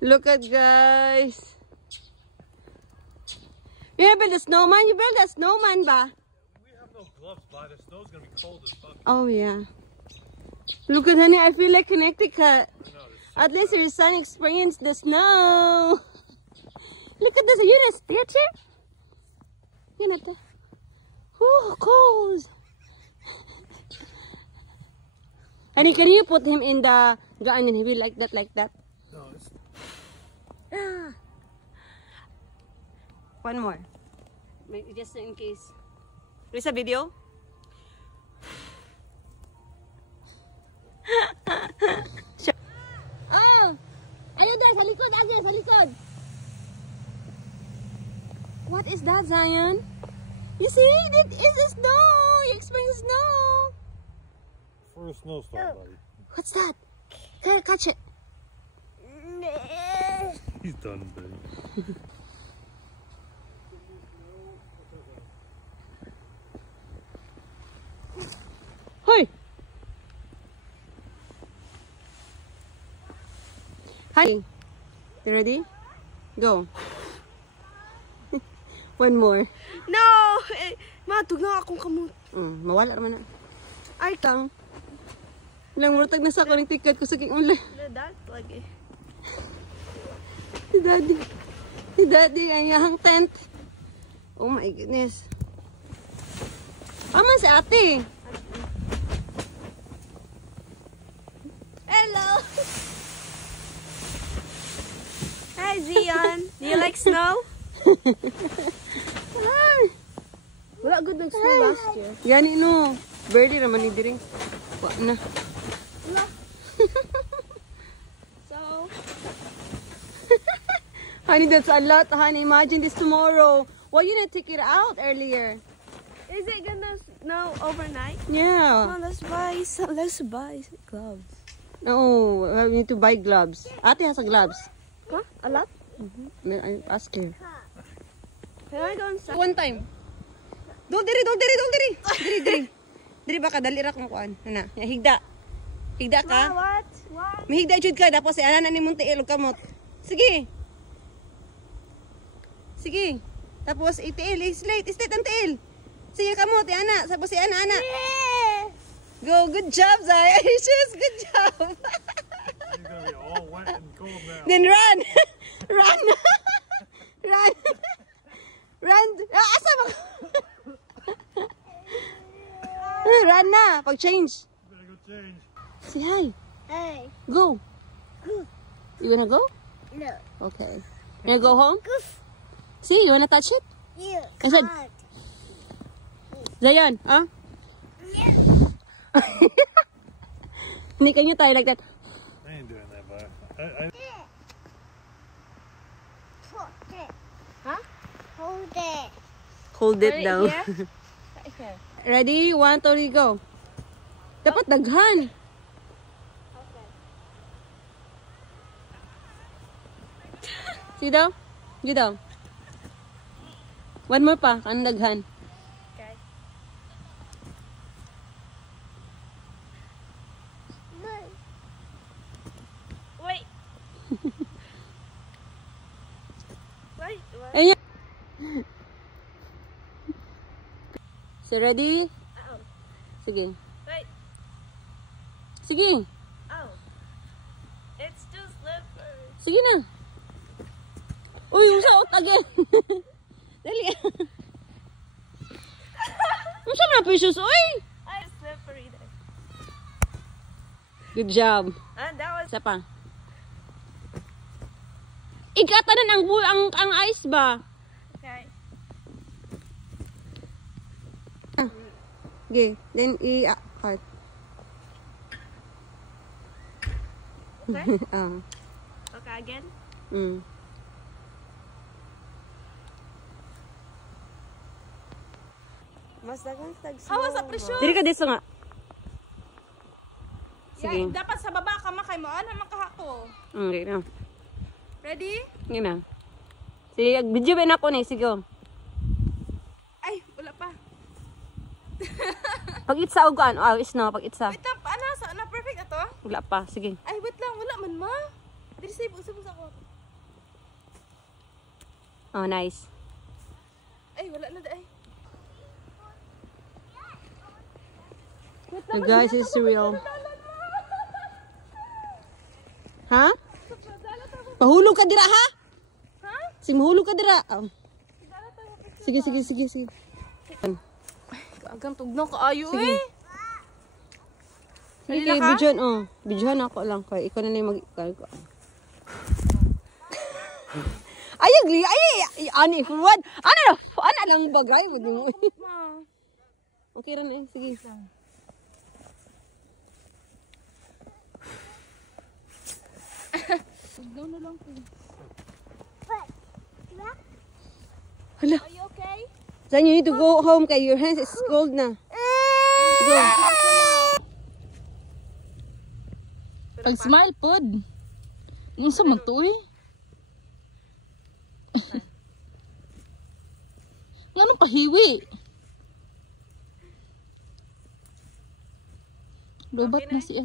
Look at guys. You build a snowman? You build a snowman ba? We have no gloves, but the snow's gonna be cold as fuck. Oh yeah. Look at honey, I feel like Connecticut. At least your son experienced the snow. Look at this, Eunice, your chair. Yun na to. Ooh, cold. Honey, can you put him in the gaan and he will like that, like that? No, it's... One more. Just in case. There's a video? Oh! Ayun there, sa likod, Agnes, sa likod. What is that, Zion? You see? It is a snow! You experienced snow! First snowstorm, buddy. What's that? Catch it. He's done, buddy. Hey! Hi. You ready? Go. One more. No! Matug na akong kamot. Mawala naman na. Ay, tang. Ilang murtag na sa ako ng ticket ko sa kikmulay. That lagi. Si Daddy. Si Daddy, ang tent. Oh my goodness. Aman si ate. Hello! Hi, Zion. Do you like snow? Wala good ng snow last year. Yani no. Barely naman ni Diring. Wa na. So, Honey, that's a lot, honey. Imagine this tomorrow. Why you didn't take it out earlier? is it gonna snow overnight? Yeah. Come on, let's buy gloves. No, we need to buy gloves. Ate has a gloves. Huh? A lot? I ask her. Can I go inside? One time. Diri. Diri baka dali ra kung kuan. Ana, higda. Higda ka. What? What? Mahigda jud ka tapos ana na ni mong tiil og kamot. Sige. Sige. Tapos itiil, slate ang tiil. Sige kamot, ana. Tapos si ana. Yeah! Go, good job, Zay. Shoes, good job. He's gonna be all wet and cold now. Then run. Run. Run. Run. Asa mo? Run na. Pag-change. Better go change. Say hi. Hey. Go. You wanna go? No. Okay. You wanna go home? Goof. See, you wanna touch it? You I said- can't. Zayan, huh? Hindi, can you tie like that? I ain't doing that, but Huh? Hold it. Hold it down. Here. Ready? 1, 2, 3, go. Dapat daghan. See daw? Sige daw. One more pa, kanang daghan. Okay. Wait. Wait. What? Ayun. So ready? Oh. Sige. Wait. Sige. Oh. It's too slippery. Sige na. Uy, usaot again. Dali. Usa na precious, uy. I'm slippery there. Good job. And that was Isa pa. Igatanan ang ice ba? okay. Okay, then heart. Okay. Ah. Okay, again. Mas dagang tag. Hawa sa presyo. Diri ka dito nga. Sige. Yeah, dapat sa baba ka makay mo. Ano makahako? Okay na. Ready? Sige na. Sige, video ba na ako ni? Sige. Ay, wala pa. Pag itsa og kan, is no, pag itsa. Wait lang, ano? Sa, na perfect na to? Wala pa, sige. Ay, wait lang. Wala man ma. Dili say busa ko. Oh, nice. Ay, wala na dai. So guys, it's real. Ha? Mahulog ka dira, ha? Ha? Si mahulog ka dira. Sige. Kaagam tugnaw kaayo Sige. eh. Sige, Halina ka? bidyon, oh. Bidyon ako lang kay ikaw na lang mag... Ayag, ani, what? Ano lang bagay? Ma. Okay rin eh, sige. Tugnaw na lang ko. Hala, Are you okay? Zan, you need to go home kay your hands is cold na. Go. Pag-smile pod. Unsa man to eh? Ngano pahiwi? Lobat na siya.